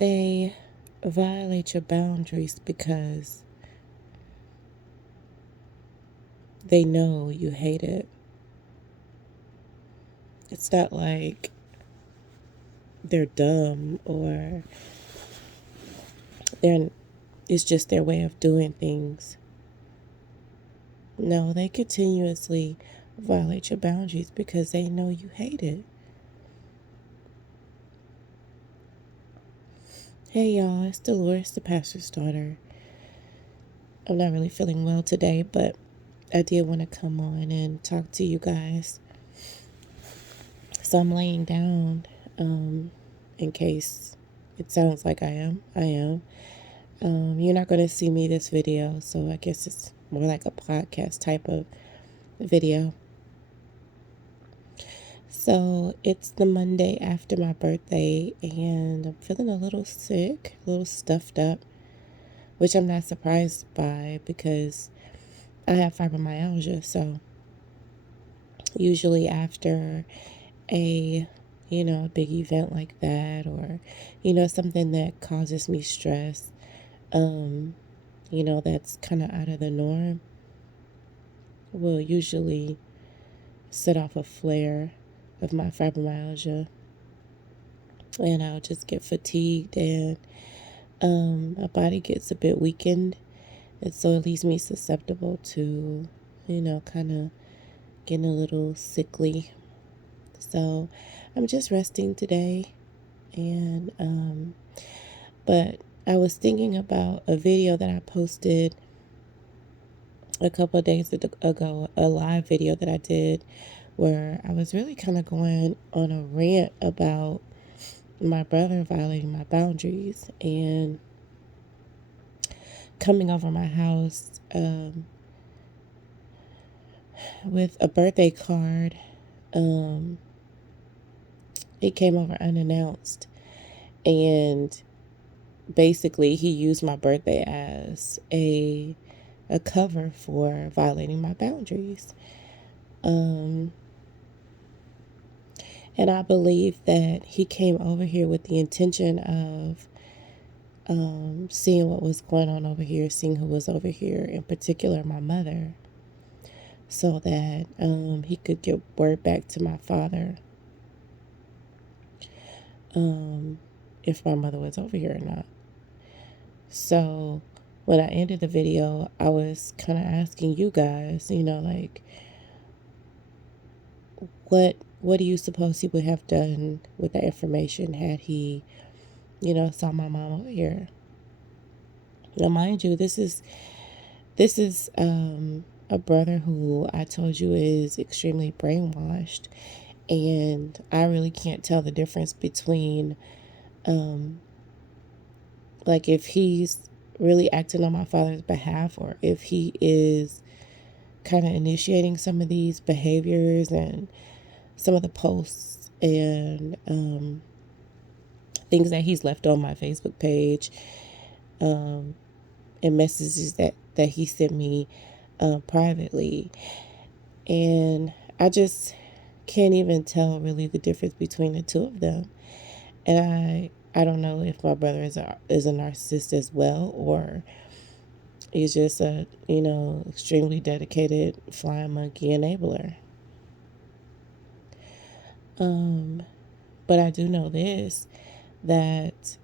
They violate your boundaries because they know you hate it. It's not like they're dumb or they're it's just their way of doing things. No, they continuously violate your boundaries because they know you hate it. Hey y'all, it's Delores, the pastor's daughter. I'm not really feeling well today, but I did want to come on and talk to you guys. So I'm laying down in case it sounds like I am. You're not going to see me this video, so I guess it's more like a podcast type of video. So it's the Monday after my birthday, and I'm feeling a little sick, a little stuffed up, which I'm not surprised by because I have fibromyalgia. So usually after a a big event like that, or something that causes me stress, that's kind of out of the norm, will usually set off a flare of my fibromyalgia, and I'll just get fatigued, and my body gets a bit weakened, and so it leaves me susceptible to kind of getting a little sickly. So I'm just resting today, and but I was thinking about a video that I posted a couple of days ago, a live video that I did where I was really kind of going on a rant about my brother violating my boundaries and coming over my house with a birthday card. He came over unannounced, and basically he used my birthday as a cover for violating my boundaries. And I believe that he came over here with the intention of seeing what was going on over here, seeing who was over here, in particular my mother, so that he could get word back to my father if my mother was over here or not. So when I ended the video, I was kind of asking you guys, like, what do you suppose he would have done with that information had he, saw my mom over here? Now, mind you, this is a brother who I told you is extremely brainwashed, and I really can't tell the difference between, like, if he's really acting on my father's behalf or if he is kind of initiating some of these behaviors and some of the posts and things that he's left on my Facebook page, and messages that he sent me privately. And I just can't even tell really the difference between the two of them. And I don't know if my brother is a narcissist as well, or he's just a extremely dedicated flying monkey enabler. But I do know this, that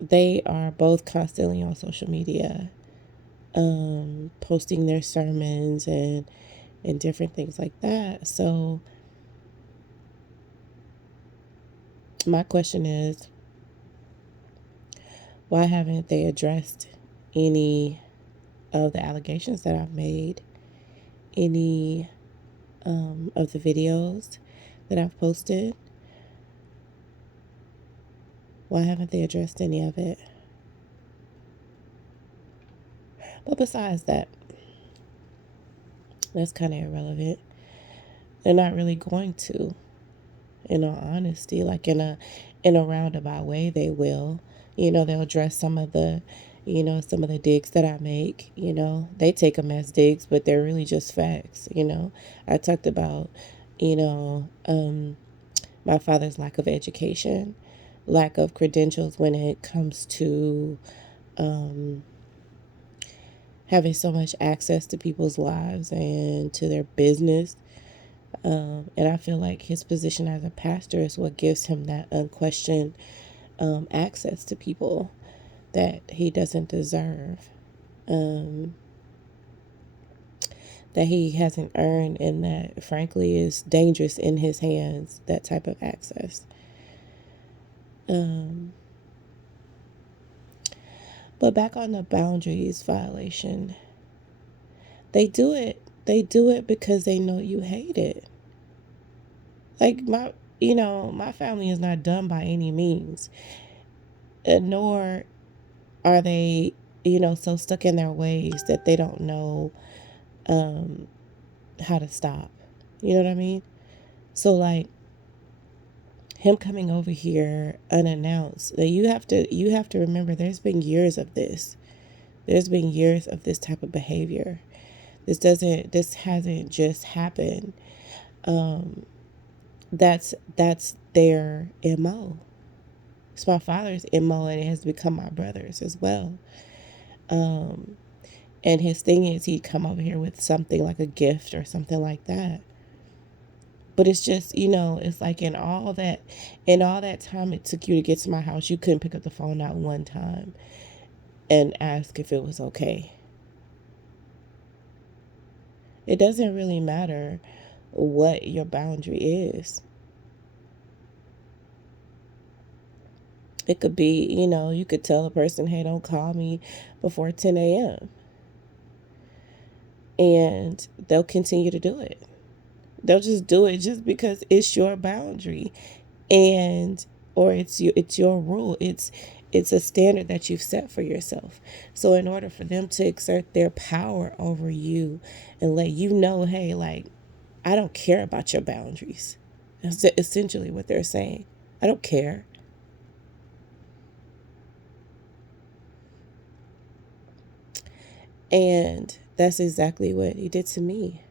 they are both constantly on social media, posting their sermons and different things like that. So my question is, why haven't they addressed any of the allegations that I've made, any of the videos that I've posted? Why haven't they addressed any of it? But besides that, that's kind of irrelevant. They're not really going to, in all honesty. Like in a roundabout way, they will. They'll address some of the digs that I make. They take them as digs, but they're really just facts. I talked about, my father's lack of education. lack of credentials when it comes to having so much access to people's lives and to their business. And I feel like his position as a pastor is what gives him that unquestioned access to people that he doesn't deserve, that he hasn't earned, and that frankly is dangerous in his hands, that type of access. But back on the boundaries violation, they do it because they know you hate it. Like my family is not dumb by any means, nor are they, so stuck in their ways that they don't know how to stop. You know what I mean? So like him coming over here unannounced, you have to remember there's been years of this. There's been years of this type of behavior. This hasn't just happened. That's their MO. It's my father's MO, and it has become my brother's as well. And his thing is he'd come over here with something like a gift or something like that. But it's just, it's like in all that time it took you to get to my house, you couldn't pick up the phone not one time and ask if it was okay. It doesn't really matter what your boundary is. It could be, you could tell a person, hey, don't call me before 10 a.m. And they'll continue to do it. They'll just do it just because it's your boundary, or it's your rule. It's a standard that you've set for yourself. So in order for them to exert their power over you and let you know, hey, like, I don't care about your boundaries. That's essentially what they're saying. I don't care. And that's exactly what he did to me.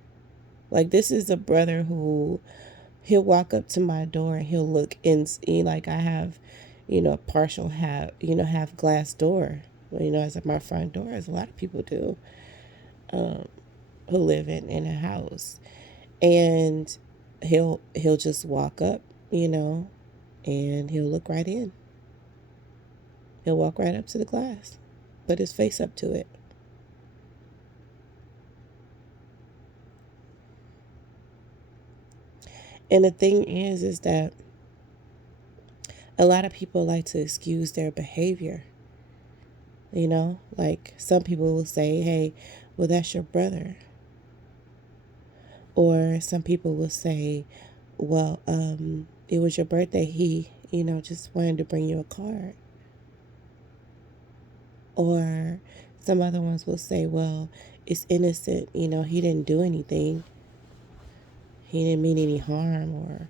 Like, this is a brother who he'll walk up to my door and he'll look in, like I have, a partial half glass door, as my front door, as a lot of people do, who live in a house. And he'll just walk up, and he'll look right in. He'll walk right up to the glass, put his face up to it. And the thing is that a lot of people like to excuse their behavior. Like some people will say, hey, well, that's your brother. Or some people will say, well, it was your birthday. He, just wanted to bring you a card. Or some other ones will say, well, it's innocent. He didn't do anything. He didn't mean any harm,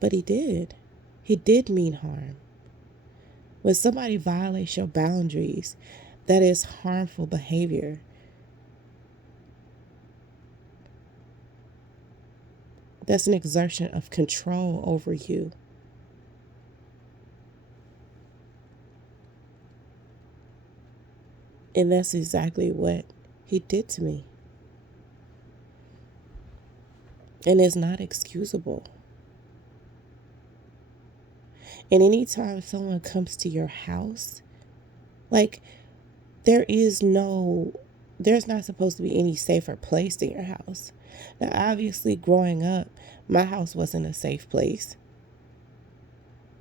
but he did. He did mean harm. When somebody violates your boundaries, that is harmful behavior. That's an exertion of control over you. And that's exactly what he did to me. And it's not excusable. And anytime someone comes to your house, like, there's not supposed to be any safer place in your house. Now, obviously, growing up, my house wasn't a safe place.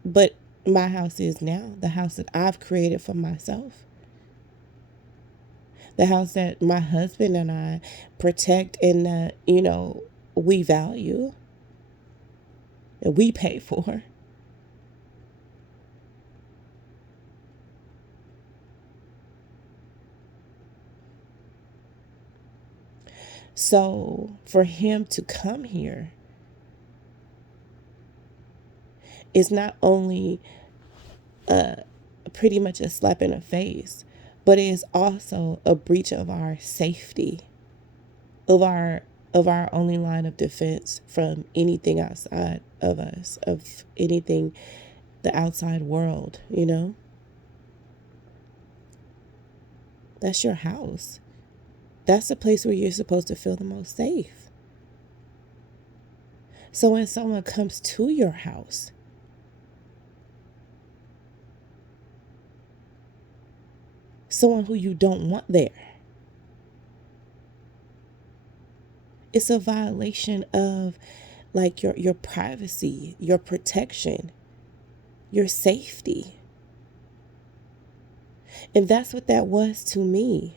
But my house is now, the house that I've created for myself. The house that my husband and I protect and that, we value and we pay for. So for him to come here is not only pretty much a slap in the face, but it is also a breach of our safety, of our only line of defense from anything outside of us, of anything the outside world, you know? That's your house. That's the place where you're supposed to feel the most safe. So when someone comes to your house, someone who you don't want there, it's a violation of like your privacy, your protection, your safety. And that's what that was to me.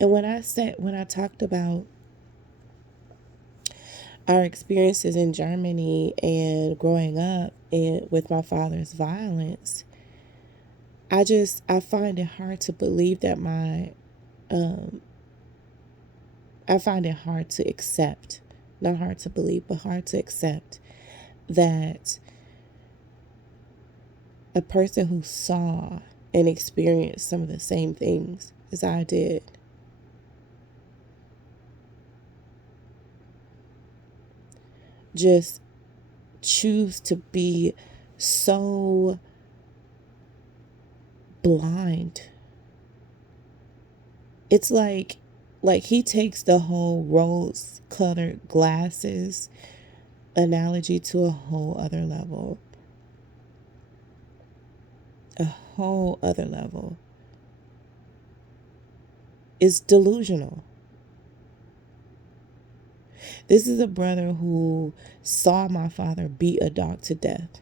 And when I talked about our experiences in Germany and growing up with my father's violence, I find it hard to believe that I find it hard to accept, not hard to believe, but hard to accept that a person who saw and experienced some of the same things as I did just choose to be so blind. It's like he takes the whole rose-colored glasses analogy to a whole other level. A whole other level. It's delusional. This is a brother who saw my father beat a dog to death.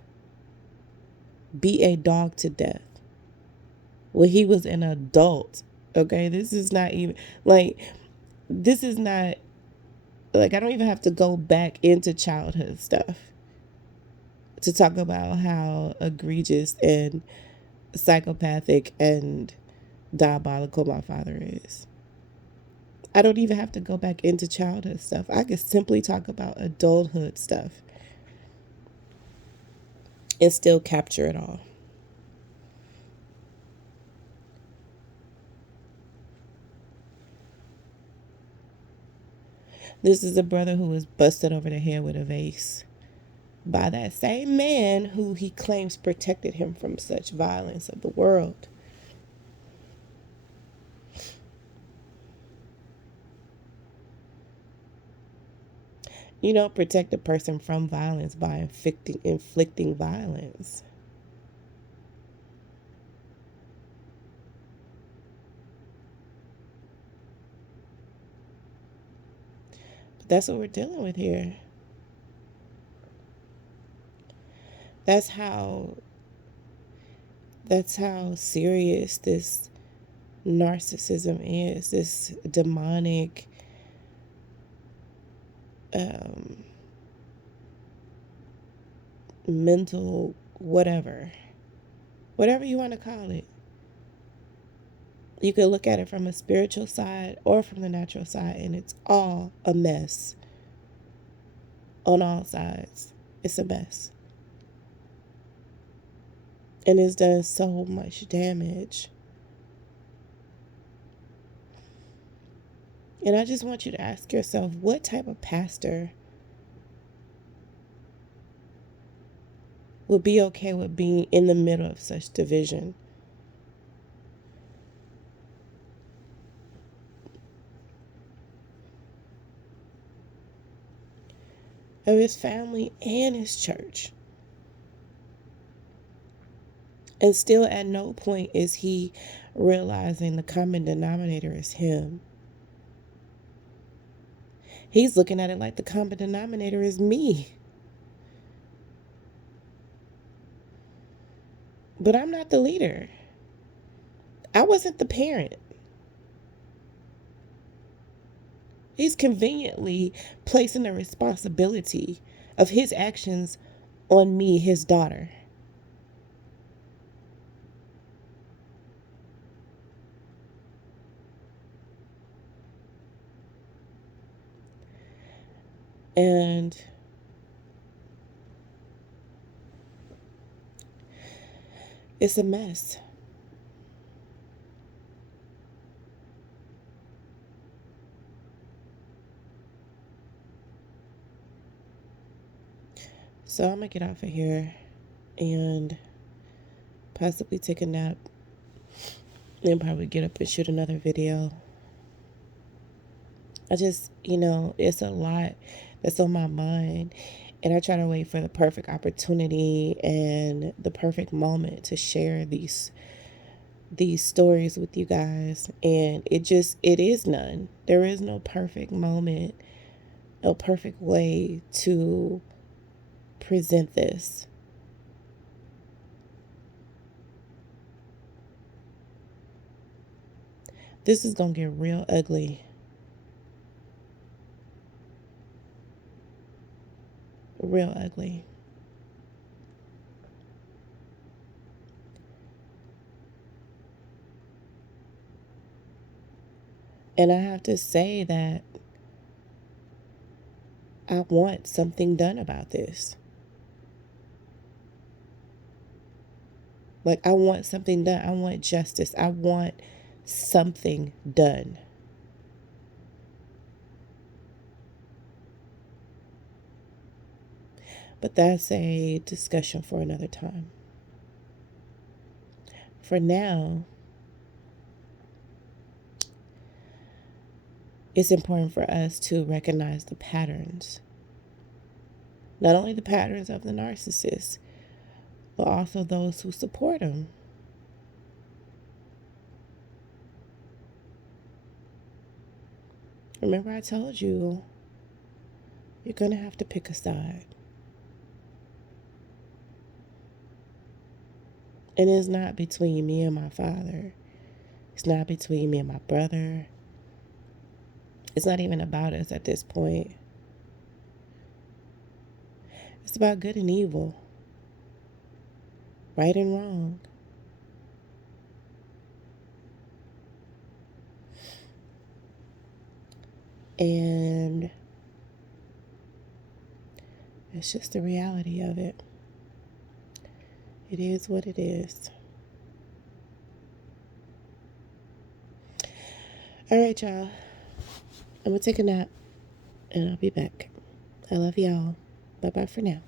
Beat a dog to death. When he was an adult. Okay, this is not even like I don't even have to go back into childhood stuff to talk about how egregious and psychopathic and diabolical my father is. I don't even have to go back into childhood stuff. I can simply talk about adulthood stuff and still capture it all. This is a brother who was busted over the head with a vase by that same man who he claims protected him from such violence of the world. You don't protect a person from violence by inflicting violence. But that's what we're dealing with here. That's how serious this narcissism is, this demonic mental whatever you want to call it. You could look at it from a spiritual side or from the natural side, and it's all a mess. On all sides, it's a mess. And it's done so much damage. And I just want you to ask yourself, what type of pastor would be okay with being in the middle of such division? Of his family and his church. And still at no point is he realizing the common denominator is him. He's looking at it like the common denominator is me. But I'm not the leader. I wasn't the parent. He's conveniently placing the responsibility of his actions on me, his daughter. And it's a mess. So I'm going to get off of here and possibly take a nap. Then probably get up and shoot another video. I just, it's a lot that's on my mind. And I try to wait for the perfect opportunity and the perfect moment to share these stories with you guys. And it is none. There is no perfect moment, no perfect way to present this. This is going to get real ugly. Real ugly. And I have to say that I want something done about this. Like, I want something done. I want justice. I want something done. But that's a discussion for another time. For now, it's important for us to recognize the patterns. Not only the patterns of the narcissist, but also those who support them. Remember, I told you, you're going to have to pick a side. And it's not between me and my father. It's not between me and my brother. It's not even about us at this point. It's about good and evil, right and wrong. And it's just the reality of it. It is what it is. All right, y'all. I'm going to take a nap and I'll be back. I love y'all. Bye-bye for now.